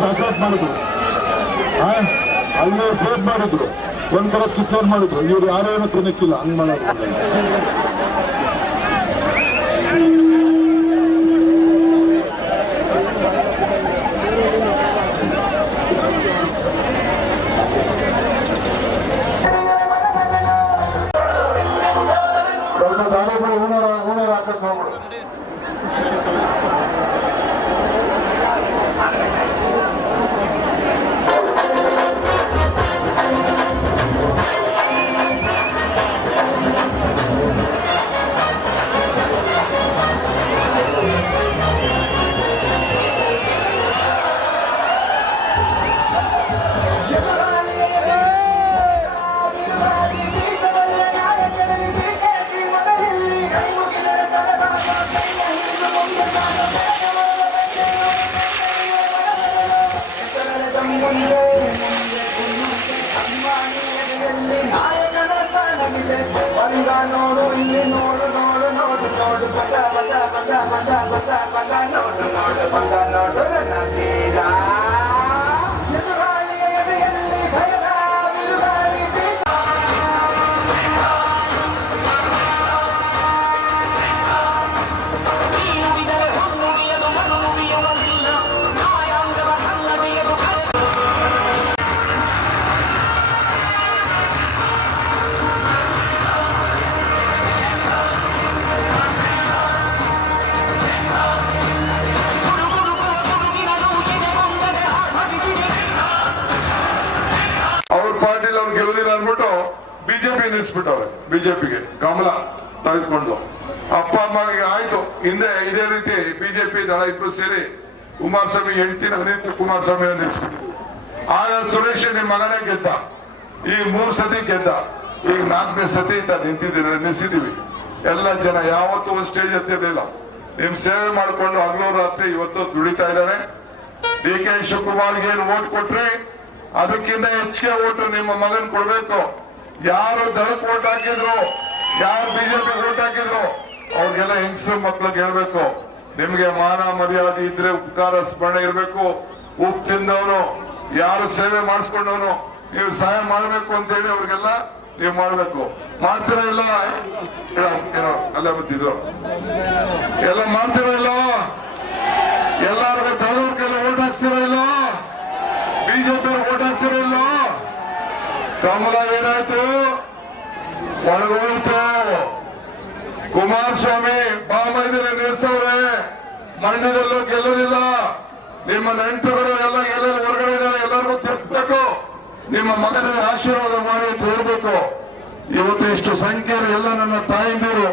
Chocolate ಮಾಡಿದ್ರು, ಅಲ್ಲೇ save ಮಾಡಿದ್ರು, ಒಂಥರ ಕಿತ್ತೋರ್ ಮಾಡಿದ್ರು. ಇವ್ರು ಯಾರೇನೋ ತಿನ್ನಕ್ಕಿಲ್ಲ, ಹಂಗ್ ಮಾಡೋದು. ಸ್ವಲ್ಪ ದಾಳಿಗಳು ಹೂಣರ್ ಹಾಕಕ್ ಹೋಗ್ಬಿಡು. ನೋಡು ಇಲ್ಲಿ ನೋಡು ನೋಡು ನೋಡು ನೋಡು ಪದ ಪದ ಪದ ಪದ ಪದ ಪದ ನೋಡು ನೋಡು ಪದ ನೋಡು ನದೀರ ಎದುರಾಳಿಯ ಎದೆಯಲ್ಲಿ ಭಯದ ಬಿರುಗಾಳಿ ಬೀಸ ಅಂದ್ಬಿಟ್ಟು ಬಿಜೆಪಿ ನಿಲ್ಲಿಸ್ಬಿಟ್ಟವ್ರೆ. ಬಿಜೆಪಿಗೆ ಕಮಲ ತೆಗೆದುಕೊಂಡು ಅಪ್ಪ ಅಮ್ಮಗೆ ಆಯ್ತು. ಹಿಂದೆ ಇದೇ ರೀತಿ ಬಿಜೆಪಿ ದಳ ಇಬ್ಬರು ಸೇರಿ ಕುಮಾರಸ್ವಾಮಿ ಹೆಂಡತಿನ ಅನಿತ ಕುಮಾರಸ್ವಾಮಿ ನಿಲ್ಲಿಸ್ಬಿಟ್ಟು, ಆಗ ಸುರೇಶ್ ನಿಮ್ ಮಗನೇ ಗೆದ್ದ. ಈಗ 3 ಸತಿ ಗೆದ್ದ, ಈಗ 4ನೇ ಸತಿ ನಿಲ್ಲಿಸಿದೀವಿ. ಎಲ್ಲ ಜನ ಯಾವತ್ತೂ ಒಂದು ಸ್ಟೇಜ್ ಹತ್ತಿರ್ಲಿಲ್ಲ. ನಿಮ್ ಸೇವೆ ಮಾಡ್ಕೊಂಡು ಹಗಲು ರಾತ್ರಿ ಇವತ್ತು ದುಡಿತಾ ಇದ್ದಾರೆ. DK ಶಿವಕುಮಾರ್ಗೆ ಏನು ಓಟ್ ಕೊಟ್ರಿ, ಅದಕ್ಕಿಂತ ಹೆಚ್ಚಿಗೆ ಓಟು ನಿಮ್ಮ ಮಗನ್ ಕೊಡ್ಬೇಕು. ಯಾರು ದಳಕ್ಕೆ ಓಟ್ ಹಾಕಿದ್ರು, ಯಾರು ಬಿಜೆಪಿ ಓಟ್ ಹಾಕಿದ್ರು, ಅವ್ರಿಗೆಲ್ಲ ಹೆಂಗಸರು ಮಕ್ಳಿಗೆ ಹೇಳ್ಬೇಕು, ನಿಮ್ಗೆ ಮಾನ ಮರ್ಯಾದೆ ಇದ್ರೆ ಉಪಕಾರ ಸ್ಮರಣೆ ಇರ್ಬೇಕು. ಉಪ್ಪು ತಿಂದವನು, ಯಾರು ಸೇವೆ ಮಾಡಿಸ್ಕೊಂಡವನು, ನೀವು ಸಹಾಯ ಮಾಡ್ಬೇಕು ಅಂತ ಹೇಳಿ ಅವ್ರಿಗೆಲ್ಲ ನೀವು ಮಾಡ್ಬೇಕು. ಮಾಡ್ತೀರಾ ಇಲ್ಲ? ಅಲ್ಲ ಬಂದಿದ್ರು ಎಲ್ಲ ಮಾಡ್ತೀರಾ ಇಲ್ಲ? ಎಲ್ಲರಿಗೂ ದಳವ್ರಿಗೆಲ್ಲ ಓಟ್ ಹಾಕ್ತೀರಾ ಇಲ್ಲ? ಬಿಜೆಪಿ ಓಟ್ ಹಾಕ್ಸಿರ ಇಲ್ಲ? ಕಮಲ ಏನಾಯ್ತು? ಒಳಗೋಯ್ತು. ಕುಮಾರಸ್ವಾಮಿ ಬಾಮೈದಿನ ನಿಲ್ಲಿಸವ್ರೆ, ಮಂಡ್ಯದಲ್ಲೂ ಗೆಲ್ಲಲಿಲ್ಲ. ನಿಮ್ಮ ನೆಂಟರುಗಳು ಎಲ್ಲ ಎಲ್ಲೆಲ್ಲಿ ಹೊರಗಡೆ ಇದ್ದಾರೆ, ಎಲ್ಲರಿಗೂ ತಿಳಿಸ್ಬೇಕು. ನಿಮ್ಮ ಮಗನಿಗೆ ಆಶೀರ್ವಾದ ಮಾಡಿ ಅಂತ ಹೇಳ್ಬೇಕು. ಇವತ್ತು ಇಷ್ಟು ಸಂಖ್ಯೆಯಲ್ಲಿ ಎಲ್ಲ ನನ್ನ ತಾಯಿಂದಿರು,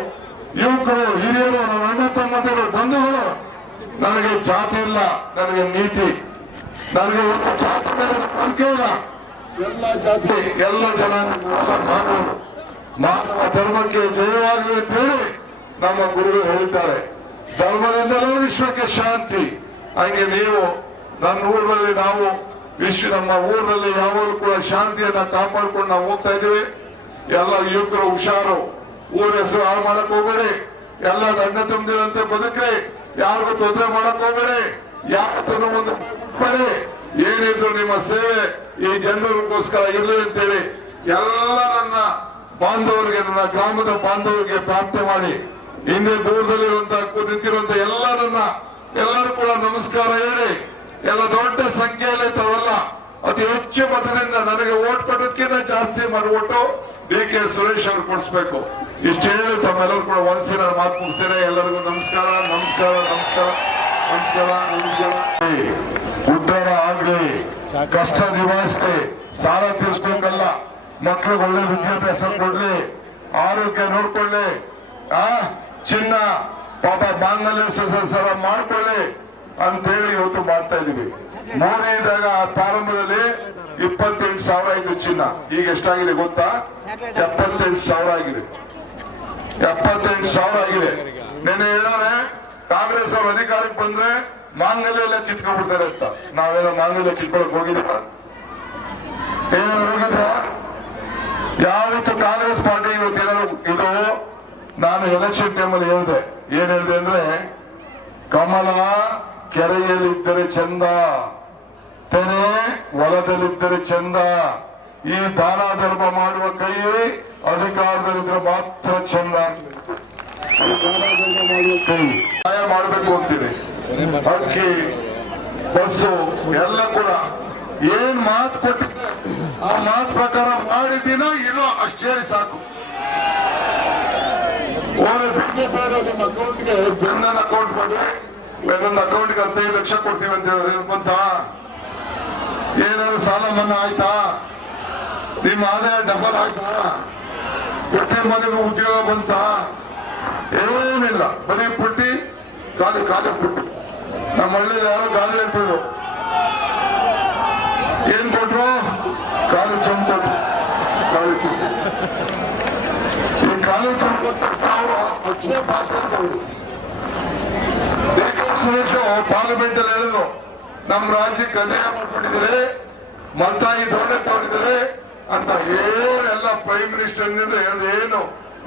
ಯುವಕರು, ಹಿರಿಯರು, ನನ್ನ ಅಣ್ಣ ತಮ್ಮಂದಿರು, ಬಂಧುಗಳು, ನನಗೆ ಜಾತಿ ಇಲ್ಲ, ನನಗೆ ನೀತಿ, ನನಗೆ ಒಂದು ಜಾತಿ ಮೇಲೆ ನಂಬಿಕೆ ಇಲ್ಲ. ಎಲ್ಲ ಜಾತಿ, ಎಲ್ಲ ಜನಾಂಗ, ಮಾನವ ಧರ್ಮಕ್ಕೆ ಜಯವಾಗಲಿ ಅಂತ ಹೇಳಿ ನಮ್ಮ ಗುರುಗಳು ಹೇಳಿದ್ದಾರೆ. ಧರ್ಮದಿಂದಲೇ ವಿಶ್ವಕ್ಕೆ ಶಾಂತಿ. ಹಂಗೆ ನೀವು ನನ್ನ ಊರಲ್ಲಿ, ನಾವು ನಮ್ಮ ಊರಲ್ಲಿ ಯಾವಾಗಲೂ ಕೂಡ ಶಾಂತಿಯನ್ನ ಕಾಪಾಡ್ಕೊಂಡು ನಾವು ಹೋಗ್ತಾ ಇದ್ದೀವಿ. ಎಲ್ಲ ಯುವಕರು ಹುಷಾರು, ಊರ ಹೆಸರು ಹಾಳು ಮಾಡಕ್ ಹೋಗ್ಬೇಡಿ. ಎಲ್ಲ ಅಣ್ಣ ತಮ್ಮದಿರಂತೆ ಬದುಕ್ರಿ, ಯಾರಿಗೂ ತೊಂದರೆ ಮಾಡಕ್ ಹೋಗ್ಬೇಡಿ. ಯಾಕನ್ನು ಒಂದು ಪಡೆ ಏನಿದ್ರು ನಿಮ್ಮ ಸೇವೆ ಈ ಜನರಿಗೋಸ್ಕರ ಇರಲಿ ಅಂತೇಳಿ ಎಲ್ಲ ನನ್ನ ಬಾಂಧವರಿಗೆ, ನನ್ನ ಗ್ರಾಮದ ಬಾಂಧವರಿಗೆ ಪ್ರಾರ್ಥನೆ ಮಾಡಿ, ಹಿಂದೆ ದೂರದಲ್ಲಿರುವಂತಹ ನಿಂತಿರುವಂತ ಎಲ್ಲರೂ ಕೂಡ ನಮಸ್ಕಾರ ಹೇಳಿ. ಎಲ್ಲ ದೊಡ್ಡ ಸಂಖ್ಯೆಯಲ್ಲಿ ತಾವೆಲ್ಲ ಅತಿ ಹೆಚ್ಚು ಮತದಿಂದ ನನಗೆ ಓಟ್ ಕೊಡೋದಕ್ಕಿಂತ ಜಾಸ್ತಿ ಮಾಡಿ ಓಟು DK ಸುರೇಶ್ ಅವರು ಕೊಡಿಸ್ಬೇಕು. ಇಷ್ಟು ಹೇಳಿ ತಮ್ಮೆಲ್ಲರೂ ಕೂಡ ಒಂದ್ಸಿ ನಾನು ಮಾತು ಮುಗಿಸ್ತೇನೆ. ಎಲ್ಲರಿಗೂ ನಮಸ್ಕಾರ, ನಮಸ್ಕಾರ, ನಮಸ್ಕಾರ, ನಮಸ್ಕಾರ, ನಮಸ್ಕಾರ. ಉದ್ಧಾರ ಆಗ್ಲಿ, ಕಷ್ಟ ನಿಭಾಯಿಸ್ಲಿ, ಸಾಲ ತೀರ್ಸ್ಬೇಕಲ್ಲ, ಮಕ್ಳಿಗೆ ಒಳ್ಳೆ ವಿದ್ಯಾಭ್ಯಾಸ ಕೊಡ್ಲಿ, ಆರೋಗ್ಯ ನೋಡ್ಕೊಳ್ಳಿ, ಚಿನ್ನ ಪಾಪ ಮಾಂಗಲ್ಯ ಸರ ಮಾಡ್ಕೊಳ್ಳಿ ಅಂತೇಳಿ ಇವತ್ತು ಮಾಡ್ತಾ ಇದೀವಿ. ಮೋದಿ ಇದ್ದಾಗ ಪ್ರಾರಂಭದಲ್ಲಿ 28,000 ಇದ್ದು ಚಿನ್ನ, ಈಗ ಎಷ್ಟಾಗಿದೆ ಗೊತ್ತಾ? 78,000 ಆಗಿದೆ. 78,000 ಆಗಿದೆ. ನೆನ್ನೆ ಹೇಳೋರೆ ಕಾಂಗ್ರೆಸ್ ಅವರು ಅಧಿಕಾರಕ್ಕೆ ಬಂದ್ರೆ ಮಾಂಗಲ್ಯ ಎಲ್ಲ ಕಿತ್ಕೊಂಡ್ಬಿಡ್ತಾರೆ ಅಂತ. ನಾವೆಲ್ಲ ಮಾಂಗಲ್ಯ ಕಿತ್ಕೊಳಕ್ ಹೋಗಿದ್ದೀವ? ಏನು ಹೋಗಿದ್ರ? ಯಾವತ್ತು ಕಾಂಗ್ರೆಸ್ ಪಾರ್ಟಿ ಇವತ್ತೇನಾದ್ರು ಇದು, ನಾನು ಎಲೆಕ್ಷನ್ ಟೈಮಲ್ಲಿ ಹೇಳಿದೆ, ಏನ್ ಹೇಳಿದೆ ಅಂದ್ರೆ, ಕಮಲ ಕೆರೆಯಲ್ಲಿದ್ದರೆ ಚಂದ, ತೆನೆ ಹೊಲದಲ್ಲಿದ್ದರೆ ಚಂದ. ಈ ದಾನ ಧರ್ಮ ಮಾಡುವ ಕೈ ಅಧಿಕಾರದಲ್ಲಿದ್ರೆ ಮಾತ್ರ ಚಂದ. ಈ ದಾನ ಧರ್ಮ ಮಾಡುವ ಕೈ ಸಹಾಯ ಮಾಡಬೇಕು ಅಂತೀನಿ. ಅಕ್ಕಿ, ಬಸ್ಸು ಎಲ್ಲ ಕೂಡ ಏನ್ ಮಾತು ಕೊಟ್ಟಿದ್ದೆ ಆ ಮಾತು ಪ್ರಕಾರ ಮಾಡಿದ್ದೀನೋ ಇಲ್ಲೋ ಅಷ್ಟೇ ಸಾಕು. ನಿಮ್ಮ ಅಕೌಂಟ್ಗೆ ಜನಧನ್ ಅಕೌಂಟ್ ಕೊಡಿ, ಒಂದೊಂದು ಅಕೌಂಟ್ಗೆ 15 ಲಕ್ಷ ಕೊಡ್ತೀವಿ ಅಂತ ಹೇಳಿದ್ರೆ ಬಂತ? ಏನಾದ್ರು ಸಾಲ ಮನ್ನಾ ಆಯ್ತಾ? ನಿಮ್ಮ ಆದಾಯ ಡಬಲ್ ಆಯ್ತಾ? ಪ್ರತಿ ಮನೆಗೂ ಉದ್ಯೋಗ ಬಂತ? ಏನಿಲ್ಲ, ಬರೀ ಪುಟ್ಟಿ ಖಾಲಿ ಖಾಲಿ ಪುಟ್ಟಿ. ನಮ್ಮ ಹಳ್ಳಿಯಲ್ಲಿ ಯಾರೋ ಗಾಳಿ ಹೇಳ್ತಿದ್ರು, ಏನ್ ಕೊಟ್ರು? ಖಾಲಿ ಚಂಪ್ ಕೊಟ್ರು, ಖಾಲಿ ಚಂಪ್. ಈ ಖಾಲಿ ಚಂಪ್ ನಾವು ಅಕ್ಷಯ ಪಾತ್ರ ಸುರೇಶ್ ಪಾರ್ಲಿಮೆಂಟ್ ಅಲ್ಲಿ ಹೇಳಿದ್ರು, ನಮ್ಮ ರಾಜ್ಯಕ್ಕೆ ಅನ್ಯಾಯ ಮಾಡ್ಕೊಂಡಿದ್ದಾರೆ, ಮಲ್ತಾಯಿ ದೊಡ್ಡ ತಗೊಂಡಿದ್ದಾರೆ ಅಂತ. ಏನೆಲ್ಲ ಪ್ರೈಮ್ ಮಿನಿಸ್ಟರ್ ಏನು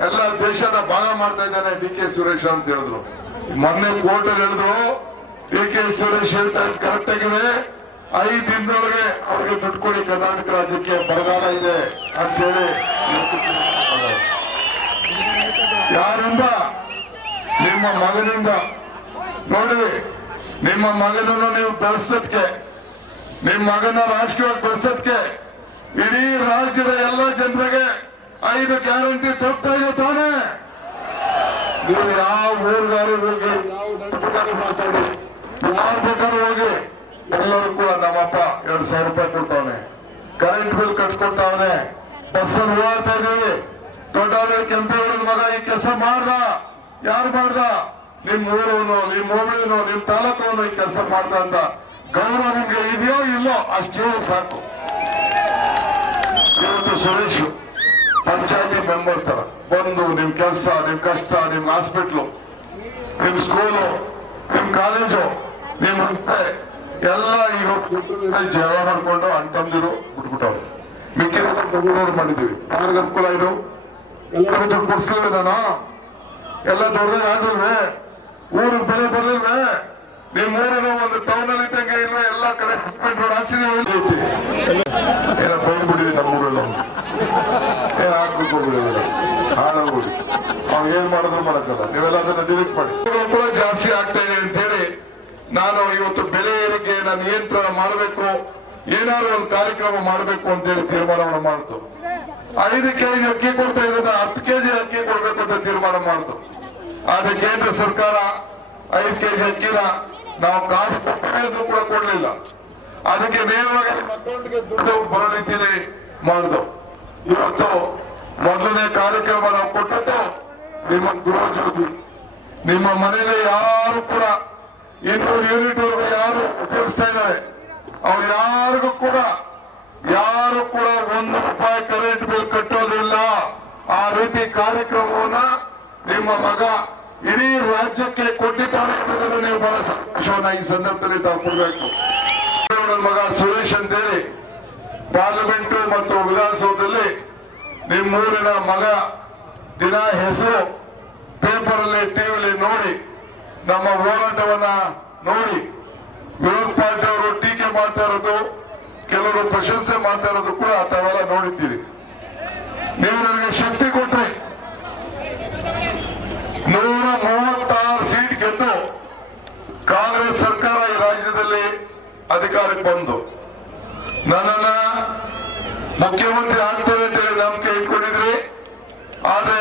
ಎಲ್ಲ ದೇಶದ ಭಾಗ ಮಾಡ್ತಾ ಇದ್ದಾನೆ DK ಸುರೇಶ್ ಅಂತ ಹೇಳಿದ್ರು. ಮೊನ್ನೆ ಕೋರ್ಟ್ ಅಲ್ಲಿ ಹೇಳಿದ್ರು, DK ಸುರೇಶ್ ಹೇಳ್ತಾ ಇದ್ ಕರೆಕ್ಟ್ ಆಗಿದೆ, 5 ದಿನದೊಳಗೆ ಅವ್ರಿಗೆ ದುಡ್ಡು ಕೊಡಿ, ಕರ್ನಾಟಕ ರಾಜ್ಯಕ್ಕೆ ಬರಗಾಲ ಇದೆ ಅಂತ ಹೇಳಿ. ಯಾರಿಂದ? ನಿಮ್ಮ ಮಗನಿಂದ. ನೋಡಿ, ನಿಮ್ಮ ಮಗನನ್ನು ನೀವು ಬೆಳೆಸೋದಕ್ಕೆ, ನಿಮ್ಮ ಮಗನ ರಾಜಕೀಯವಾಗಿ ಬೆಳೆಸೋದಕ್ಕೆ ಇಡೀ ರಾಜ್ಯದ ಎಲ್ಲ ಜನರಿಗೆ 5 ಗ್ಯಾರಂಟಿ ತಪ್ತಾ ಇದೆ ತಾನೆ. ನೀವು ಯಾವ ಊರುಗಾರು ಹೋಗಿ, ಯಾವ ನಂಟುಗಾರು ಮಾತಾಡಿ, ಯಾರು ಬೇಕಾದ್ರೂ ಹೋಗಿ, ಎಲ್ಲರೂ ಕೂಡ ನಮ್ಮಪ್ಪ 2,000 ರೂಪಾಯಿ ಕೊಡ್ತಾವನೆ, ಕರೆಂಟ್ ಬಿಲ್ ಕಟ್ಕೊಡ್ತಾವನೆ, ಬಸ್ಸಲ್ಲಿ ಓಡಾಡ್ತಾ ಇದೀವಿ. ದೊಡ್ಡ ಕೆಂಪೇಗೌಡನ ಮಗ ಈ ಕೆಲಸ ಮಾಡ್ದ. ಯಾರು ಮಾಡ್ದ? ನಿಮ್ ಊರವನು, ನಿಮ್ ಹೋಬಳಿನು, ನಿಮ್ ತಾಲೂಕವನು ಈ ಕೆಲಸ ಮಾಡ್ದ ಅಂತ ಗೌರವ ನಿಮ್ಗೆ ಇದೆಯೋ ಇಲ್ಲೋ ಅಷ್ಟೇ ಸಾಕು. ಇವತ್ತು ಸುರೇಶ್ ಪಂಚಾಯತಿ ಮೆಂಬರ್ ತರ ಬಂದು ನಿಮ್ ಕೆಲಸ, ನಿಮ್ ಕಷ್ಟ, ನಿಮ್ ಹಾಸ್ಪಿಟ್ಲು, ನಿಮ್ ಸ್ಕೂಲು, ನಿಮ್ ಕಾಲೇಜು, ನಿಮ್ ರಸ್ತೆ ಎಲ್ಲ ಈಗ ಜಗಳ ಮಾಡ್ಕೊಂಡು ಅಣ್ತಂದಿರು ಬಿಟ್ಬಿಟ್ಟವ್ರು. ಮಿಕ್ಕಿರೋರು ಮಾಡಿದೀವಿ. ಯಾರಿಗ ಅನುಕೂಲ ಇದು? ಎಲ್ಲರಿಗೂ ದುಡ್ಡು ಕೊಡ್ಸಲಿಲ್ಲ ನಾನು? ಎಲ್ಲ ದೊಡ್ಡದಾಗ ಆಗಿಲ್ವೇ? ಊರಿಗೆ ಬೆಲೆ ಬರ್ಲಿಲ್ವೇ? ನಿಮ್ ಊರಿನ ಒಂದು ಟೌನ್ ಅಲ್ಲಿ ಇದ್ದಂಗೆ ಇಲ್ವೇ? ಎಲ್ಲ ಕಡೆ ಸಿಮೆಂಟ್ ರೋಡ್ ಹಾಕ್ಸಿದೀವಿ. ಏನ ಬೈದ್ಬಿಟ್ಟಿದೀವಿ ನಮ್ಮ ಊರಲ್ಲಿ. ಏನ್ ಹಾಕ್ಬೇಕು ಹಾಳಾಗ್ಬಿಡಿ. ಅವ್ನು ಏನ್ ಮಾಡಿದ್ರು ಮಾಡಕ್ಕಲ್ಲ. ನೀವೆಲ್ಲ ಅದನ್ನ ಡಿಲೀಟ್ ಮಾಡಿ. ಕೂಡ ಜಾಸ್ತಿ ಆಗ್ತಾ ಇದೆ ಅಂತ ಹೇಳಿ ನಾನು ಇವತ್ತು ಬೆಲೆ ಏರಿಕೆಯನ್ನ ನಿಯಂತ್ರಣ ಮಾಡಬೇಕು, ಏನಾದ್ರು ಒಂದು ಕಾರ್ಯಕ್ರಮ ಮಾಡಬೇಕು ಅಂತ ಹೇಳಿ ತೀರ್ಮಾನವನ್ನು ಮಾಡಿತು. 5 ಕೆಜಿ ಅಕ್ಕಿ ಕೊಡ್ತಾ ಇದ್ದ 10 ಕೆಜಿ ಅಕ್ಕಿ ಕೊಡ್ಬೇಕು ಅಂತ ತೀರ್ಮಾನ ಮಾಡಿತು. ಆದ್ರೆ ಕೇಂದ್ರ ಸರ್ಕಾರ 5 ಕೆಜಿ ಅಕ್ಕಿನ ನಾವು ಕಾಸು ಕೊಟ್ಟು ಕೂಡ ಕೊಡ್ಲಿಲ್ಲ. ಅದಕ್ಕೆ ನೇರವಾಗಿ ಅಕೌಂಟ್ಗೆ ದುಡ್ಡು ಬರೋ ರೀತಿಯಲ್ಲಿ ಮಾಡಿದ್ರು. ಇವತ್ತು ಮೊದಲನೇ ಕಾರ್ಯಕ್ರಮ ನಾವು ಕೊಟ್ಟದ್ದು ನಿಮ್ಮ ಗೃಹ ಜ್ಯೋತಿ. ನಿಮ್ಮ ಮನೆಯಲ್ಲಿ ಯಾರು ಕೂಡ 200 ಯೂನಿಟ್ ವರೆಗೂ ಯಾರು ಉಪಯೋಗಿಸ್ತಾ ಇದ್ದಾರೆ, ಅವ್ರು ಯಾರು ಕೂಡ 1 ರೂಪಾಯಿ ಕರೆಂಟ್ ಬಿಲ್ ಕಟ್ಟೋದಿಲ್ಲ. ಆ ರೀತಿ ಕಾರ್ಯಕ್ರಮವನ್ನ ನಿಮ್ಮ ಮಗ ಇಡೀ ರಾಜ್ಯಕ್ಕೆ ಕೊಟ್ಟಿದ್ದಾರೆ ಅನ್ನೋದನ್ನು ನೀವು ಬಹಳ ಸಂತೋಷವನ್ನ ಈ ಸಂದರ್ಭದಲ್ಲಿ ತಾವು ಕೊಡಬೇಕು. ನನ್ನ ಮಗ ಸುರೇಶ್ ಅಂತೇಳಿ ಪಾರ್ಲಿಮೆಂಟ್ ಮತ್ತು ವಿಧಾನಸೌಧದಲ್ಲಿ ನಿಮ್ಮೂರಿನ ಮಗ ದಿನ ಹೆಸರು ಪೇಪರ್ ಅಲ್ಲಿ, ಟಿವಿಲಿ ನೋಡಿ, ನಮ್ಮ ಹೋರಾಟವನ್ನ ನೋಡಿ ವಿರೋಧ ಪಾರ್ಟಿ ಅವರು ಟೀಕೆ ಮಾಡ್ತಾ ಇರೋದು, ಕೆಲವರು ಪ್ರಶಂಸೆ ಮಾಡ್ತಾ ಇರೋದು ಕೂಡ ತಾವೆಲ್ಲ ನೋಡಿದ್ದೀರಿ. ನೀವು ನನಗೆ ಶಕ್ತಿ ಕೊಟ್ರಿ. 136 ಸೀಟ್ ಗೆದ್ದು ಕಾಂಗ್ರೆಸ್ ಸರ್ಕಾರ ಈ ರಾಜ್ಯದಲ್ಲಿ ಅಧಿಕಾರಕ್ಕೆ ಬಂದು ನನ್ನನ್ನ ಮುಖ್ಯಮಂತ್ರಿ ಆಗ್ತೇವೆ ಅಂತ ಹೇಳಿ ನಂಬಿಕೆ ಇಟ್ಕೊಂಡಿದ್ರಿ. ಆದ್ರೆ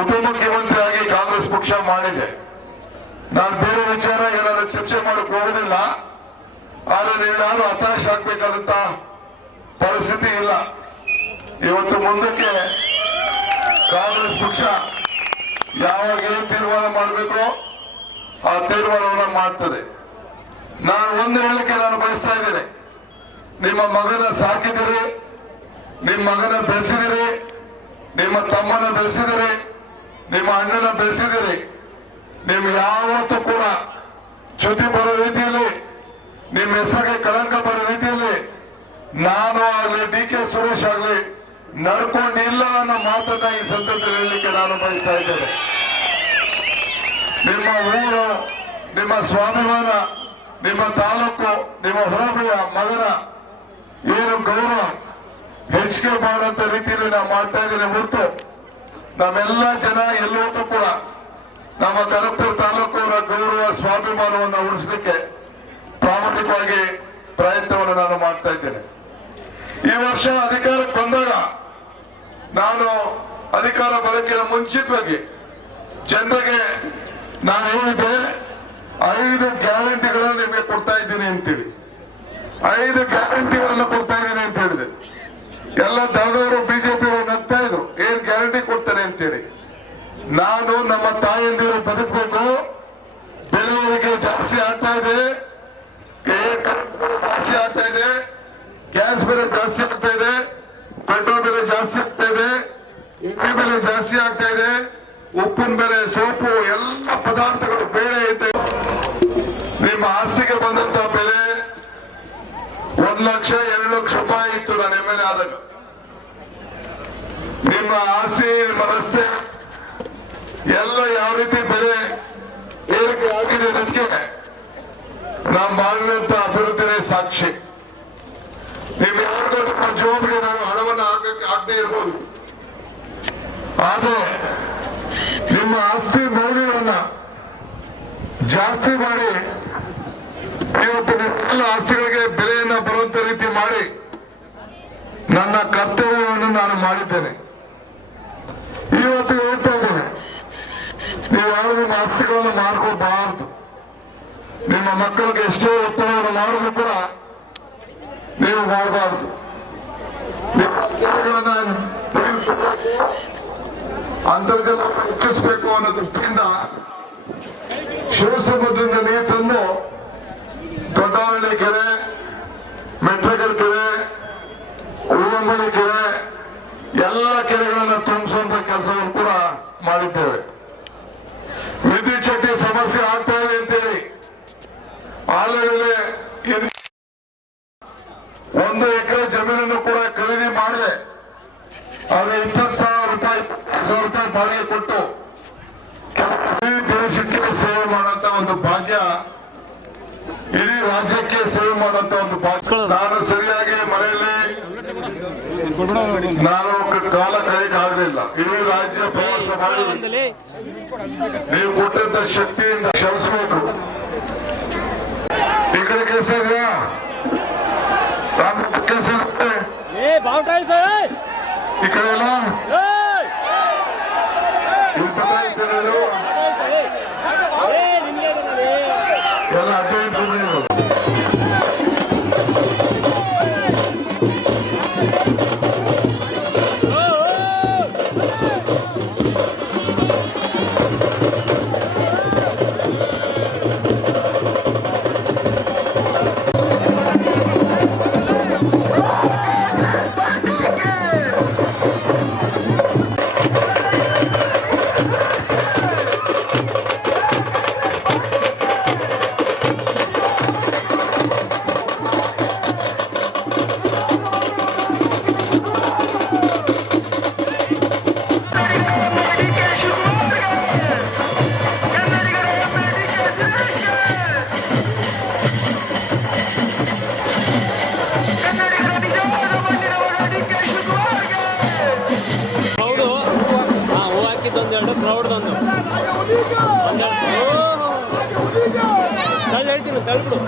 ಉಪಮುಖ್ಯಮಂತ್ರಿ ಆಗಿ ಕಾಂಗ್ರೆಸ್ ಪಕ್ಷ ಮಾಡಿದೆ. ನಾನು ಬೇರೆ ವಿಚಾರ ಏನಾದ್ರು ಚರ್ಚೆ ಮಾಡಕ್ ಹೋಗುದಿಲ್ಲ. ಆದ್ರೆ ನೀವು ಯಾರು ಹತಾಶ ಆಗ್ಬೇಕಾದಂತ ಪರಿಸ್ಥಿತಿ ಇಲ್ಲ. ಇವತ್ತು ಮುಂದಕ್ಕೆ ಕಾಂಗ್ರೆಸ್ ಪಕ್ಷ ಯಾವಾಗ ಏನ್ ತೀರ್ಮಾನ ಮಾಡಬೇಕು ಆ ತೀರ್ಮಾನವನ್ನ ಮಾಡ್ತದೆ. ನಾನು ಒಂದು ಹೇಳಿಕೆ ನಾನು ಬಯಸ್ತಾ ಇದ್ದೇನೆ. ನಿಮ್ಮ ಮಗನ ಸಾಕಿದಿರಿ, ನಿಮ್ಮ ಮಗನ ಬೆಳೆಸಿದಿರಿ, ನಿಮ್ಮ ತಮ್ಮನ ಬೆಳೆಸಿದಿರಿ, ನಿಮ್ಮ ಅಣ್ಣನ ಬೆಳೆಸಿದಿರಿ. ನೀವು ಯಾವತ್ತೂ ಕೂಡ ಚ್ಯುತಿ ಬರೋ ರೀತಿಯಲ್ಲಿ, ನಿಮ್ಮ ಹೆಸರಿಗೆ ಕಳಂಕ ಬರೋ ರೀತಿಯಲ್ಲಿ ನಾನು ಆಗ್ಲಿ DK ಸುರೇಶ್ ಆಗ್ಲಿ ನಡ್ಕೊಂಡಿಲ್ಲ ಅನ್ನೋ ಮಾತನ್ನ ಈ ಸಂದರ್ಭದಲ್ಲಿ ಹೇಳಲಿಕ್ಕೆ ನಾನು ಬಯಸ್ತಾ ಇದ್ದೇನೆ. ನಿಮ್ಮ ಊರು ನಿಮ್ಮ ಸ್ವಾಭಿಮಾನ, ನಿಮ್ಮ ತಾಲೂಕು, ನಿಮ್ಮ ಹೋಬಳಿಯ ಮಗನ ಏನು ಗೌರವ ಹೆಚ್ಚಿಗೆ ಮಾಡಂತ ರೀತಿಯಲ್ಲಿ ನಾವು ಮಾಡ್ತಾ ಇದ್ದೀನಿ ಹೊರತು ನಮ್ಮೆಲ್ಲ ಜನ ಎಲ್ಲೋಟು ಕೂಡ ನಮ್ಮ ಕನಕಪುರ ತಾಲೂಕಿನ ಗೌರವ ಸ್ವಾಭಿಮಾನವನ್ನು ಉಳಿಸಲಿಕ್ಕೆ ಪ್ರಾಮಾಣಿಕವಾಗಿ ಪ್ರಯತ್ನವನ್ನು ನಾನು ಮಾಡ್ತಾ ಇದ್ದೇನೆ. ಈ ವರ್ಷ ಅಧಿಕಾರಕ್ಕೆ ಬಂದಾಗ ನಾನು ಅಧಿಕಾರ ಬರೋಕ್ಕಿಂತ ಮುಂಚಿತವಾಗಿ ಜನರಿಗೆ ನಾನು ಹೇಳಿದ್ದೆ 5 ಗ್ಯಾರಂಟಿಗಳನ್ನು ನಿಮಗೆ ಕೊಡ್ತಾ ಇದ್ದೀನಿ ಅಂತೇಳಿ. 5 ಗ್ಯಾರಂಟಿಗಳನ್ನು ಕೊಡ್ತಾ ಇದ್ದೀನಿ ಅಂತ ಹೇಳಿದೆ. ಎಲ್ಲ ದಳದವರು ಬಿಜೆಪಿಯವರು ನಗ್ತಾ ಇದ್ರು, ಏನ್ ಗ್ಯಾರಂಟಿ ಕೊಡ್ತಾರೆ ಅಂತೇಳಿ. ನಾನು ನಮ್ಮ ತಾಯಂದಿರು ಬದುಕಬೇಕು, ಬೆಲೆ ಏರಿಕೆ ಜಾಸ್ತಿ ಆಗ್ತಾ ಇದೆ, ಜಾಸ್ತಿ ಆಗ್ತಾ ಇದೆ, ಗ್ಯಾಸ್ ಬೆಲೆ ಜಾಸ್ತಿ ಆಗ್ತಾ ಇದೆ, ಪೆಟ್ರೋಲ್ ಬೆಲೆ ಜಾಸ್ತಿ ಆಗ್ತಾ ಇದೆ, ಎಣ್ಣೆ ಬೆಲೆ ಜಾಸ್ತಿ ಆಗ್ತಾ ಇದೆ, ಉಪ್ಪಿನ ಬೆಲೆ, ಸೋಪು ಎಲ್ಲ ಪದಾರ್ಥಗಳು ಬೇಳೆ ಇದೆ. ನಿಮ್ಮ ಆಸ್ತಿಗೆ ಬಂದಂತ ಬೆಲೆ 1 ಲಕ್ಷ 2 ಲಕ್ಷ ರೂಪಾಯಿ ಇತ್ತು ನಾನು MLA ಆದಾಗ. ನಿಮ್ಮ ಆಸ್ತಿ, ನಿಮ್ಮ ರಸ್ತೆ ಎಲ್ಲ ಯಾವ ರೀತಿ ಬೆಲೆ ಏರಿಕೆ ಆಗಿದೆ ಅದಕ್ಕೆ ನಾವು ಮಾಡಿದಂತ ಅಭಿವೃದ್ಧಿನೇ ಸಾಕ್ಷಿ. ನೀವು ಯಾರಿಗೂ ನಿಮ್ಮ ಜೋಬಿಗೆ ನಾವು ಹಣವನ್ನು ಹಾಕದೇ ಇರ್ಬೋದು, ಆದರೆ ನಿಮ್ಮ ಆಸ್ತಿ ಮೌಲ್ಯವನ್ನ ಜಾಸ್ತಿ ಮಾಡಿ ಇವತ್ತು ಎಲ್ಲ ಆಸ್ತಿಗಳಿಗೆ ಬೆಲೆಯನ್ನ ಬರುವಂತ ರೀತಿ ಮಾಡಿ ನನ್ನ ಕರ್ತವ್ಯವನ್ನು ನಾನು ಮಾಡಿದ್ದೇನೆ. ಇವತ್ತು ಹೇಳ್ತಾ ಇದ್ದೇನೆ, ನೀವು ಯಾರು ನಿಮ್ಮ ಆಸ್ತಿಗಳನ್ನು ಮಾರ್ಕೋಬಾರದು. ನಿಮ್ಮ ಮಕ್ಕಳಿಗೆ ಎಷ್ಟೋ ಒತ್ತಡವನ್ನು ಮಾಡಿದ್ರು ಕೂಡ ನೀವು ಮಾಡಬಾರದು. ನಿಮ್ಮ ಕೆರೆಗಳನ್ನ ಅಂತರ್ಜಲ ಹೆಚ್ಚಿಸಬೇಕು ಅನ್ನೋ ದೃಷ್ಟಿಯಿಂದ ಶಿವಸಮುದ್ರದಿಂದ ನೀರು ತಂದು ದೊಡ್ಡಹಳ್ಳಿ ಕೆರೆ, ಮೆಟ್ರಗಲ್ ಕೆರೆ, ಉಳ್ಳಂಬಳ್ಳಿ ಕೆರೆ ಎಲ್ಲ ಕೆರೆಗಳನ್ನು ತುಂಬಿಸುವಂತ ಕೆಲಸವನ್ನು ಕೂಡ ಮಾಡಿದ್ದೇವೆ. ವಿದ್ಯುತ್ ಶಕ್ತಿ ಸಮಸ್ಯೆ ಆಗ್ತಾ ಇದೆ ಅಂತೇಳಿ ಆಲೂರಲ್ಲಿ 1 ಎಕರೆ ಜಮೀನನ್ನು ಕೂಡ ಖರೀದಿ ಮಾಡಿದೆ. ಆದರೆ 20,000 ರೂಪಾಯಿ, 20,000 ರೂಪಾಯಿ ಬಾಡಿಗೆ ಕೊಟ್ಟು ದೇಶಕ್ಕೆ ಸೇವೆ ಮಾಡುವಂತ ಒಂದು ಭಾಗ್ಯ, ಇಡೀ ರಾಜ್ಯಕ್ಕೆ ಸೇವೆ ಮಾಡುವಂತ ಒಂದು ಭಾಗ್ಯ. ನಾನು ಸರಿಯಾಗಿ ಮನೆಯಲ್ಲಿ ನಾನು ಕಾಲ ಕಳೆಯಕ್ಕೆ ಆಗಲಿಲ್ಲ. ಇಡೀ ರಾಜ್ಯ ಪ್ರವಾಸ ಮಾಡಿ ನೀವು ಕೊಟ್ಟಂತ ಶಕ್ತಿಯಿಂದ ಕ್ಷಮಿಸಬೇಕು. ಈ ಕಡೆ ಕೆಲಸ ಇದೆಯಾ? ಕೆಲಸ ಈ ಕಡೆ ಎಲ್ಲ ಎಲ್ಲ ಅಡ್ಡ ಪ್ರೌಢದೊಂದು ನಾನು ಹೇಳ್ತೀನಿ ತಳ್ಬಿಡು.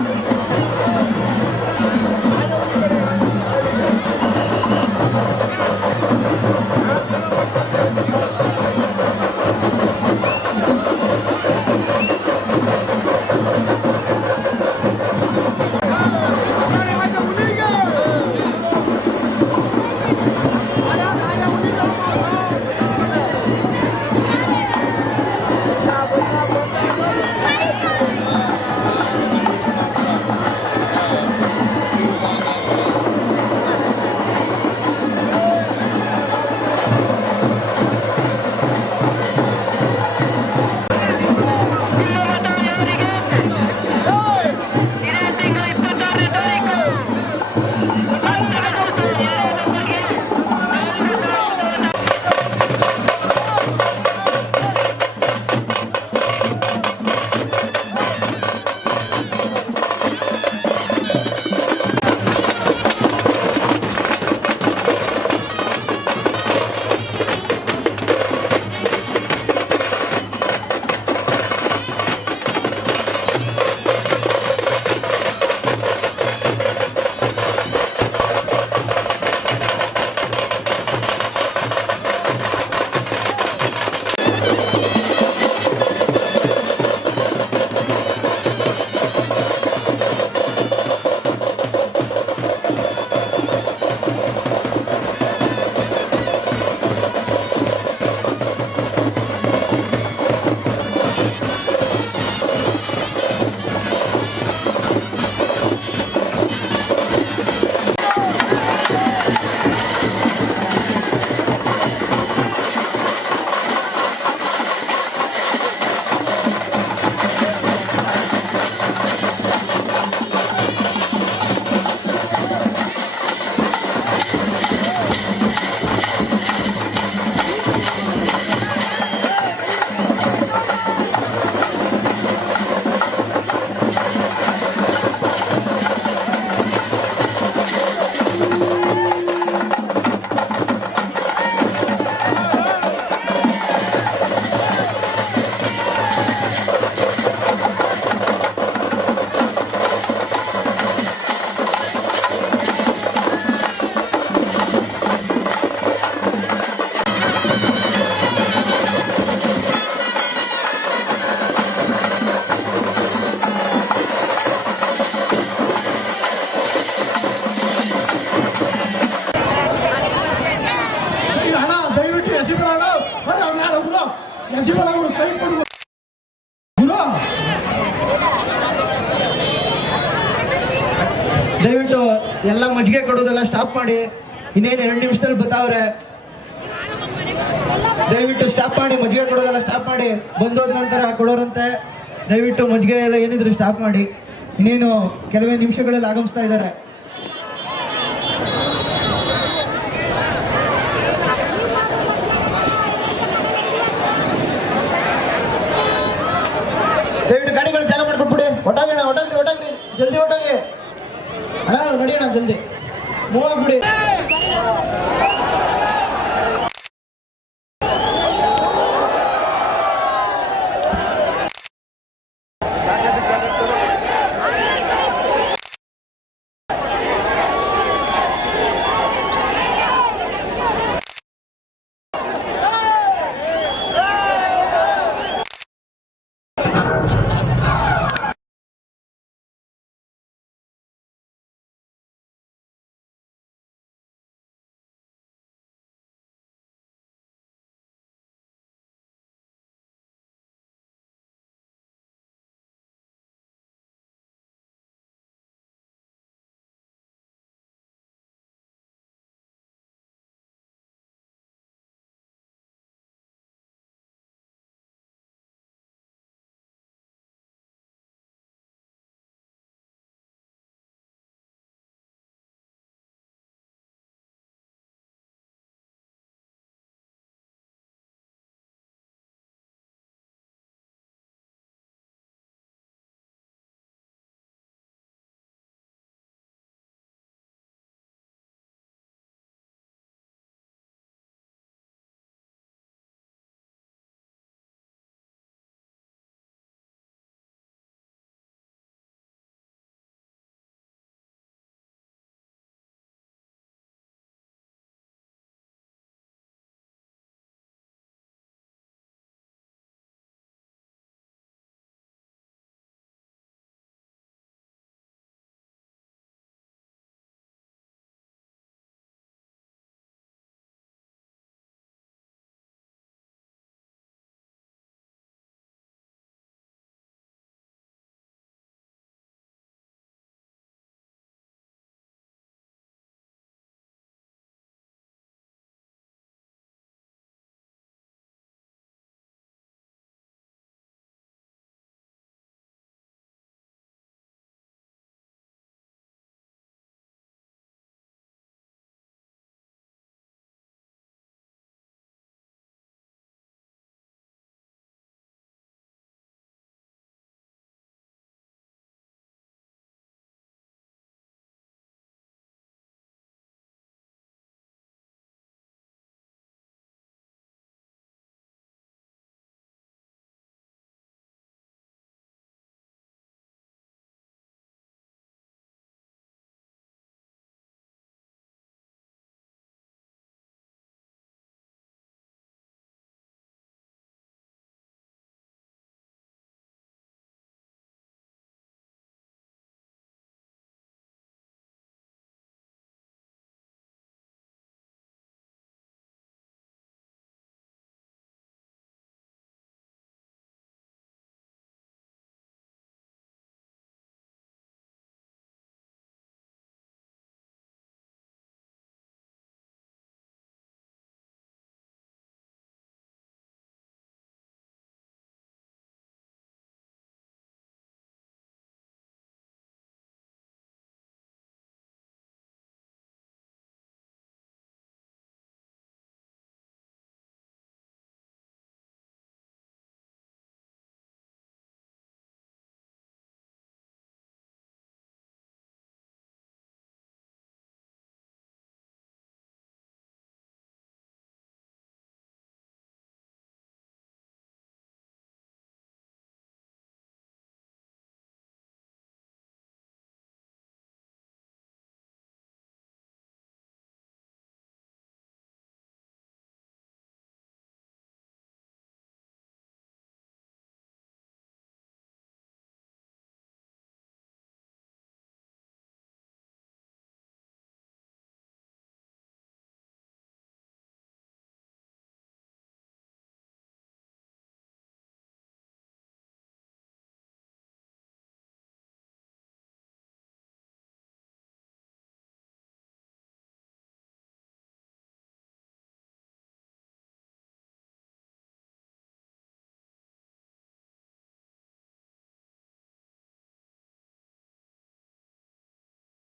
ಎಲ್ಲ ಮಜ್ಜಿಗೆ ಕೊಡೋದೆಲ್ಲ ಸ್ಟಾಪ್ ಮಾಡಿ. ಇನ್ನೇನು 2 ನಿಮಿಷದಲ್ಲಿ ಬರ್ತಾವ್ರೆ. ದಯವಿಟ್ಟು ಸ್ಟಾಪ್ ಮಾಡಿ, ಮಜ್ಜಿಗೆ ಕೊಡೋದೆಲ್ಲ ಸ್ಟಾಪ್ ಮಾಡಿ. ಬಂದೋದ ನಂತರ ಕೊಡೋರಂತೆ. ದಯವಿಟ್ಟು ಮಜ್ಜಿಗೆ ಎಲ್ಲ ಏನಿದ್ರು ಸ್ಟಾಪ್ ಮಾಡಿ. ಇನ್ನೇನು ಕೆಲವೇ ನಿಮಿಷಗಳಲ್ಲಿ ಆಗಮಿಸ್ತಾ ಇದ್ದಾರೆ. ದಯವಿಟ್ಟು ಗಾಡಿಗಳು ಚಾಲು ಮಾಡ್ಕೊಟ್ಬಿಡಿ. ಒಟ್ಟಾಗಿ ಜಲ್ದಿ ಒಟ್ಟಾಗಿ ಅಣ್ಣ, ನಡಿಯೋಣ ಜಲ್ದಿ ಮೂವ್ ಆಗ್ಬಿಡಿ.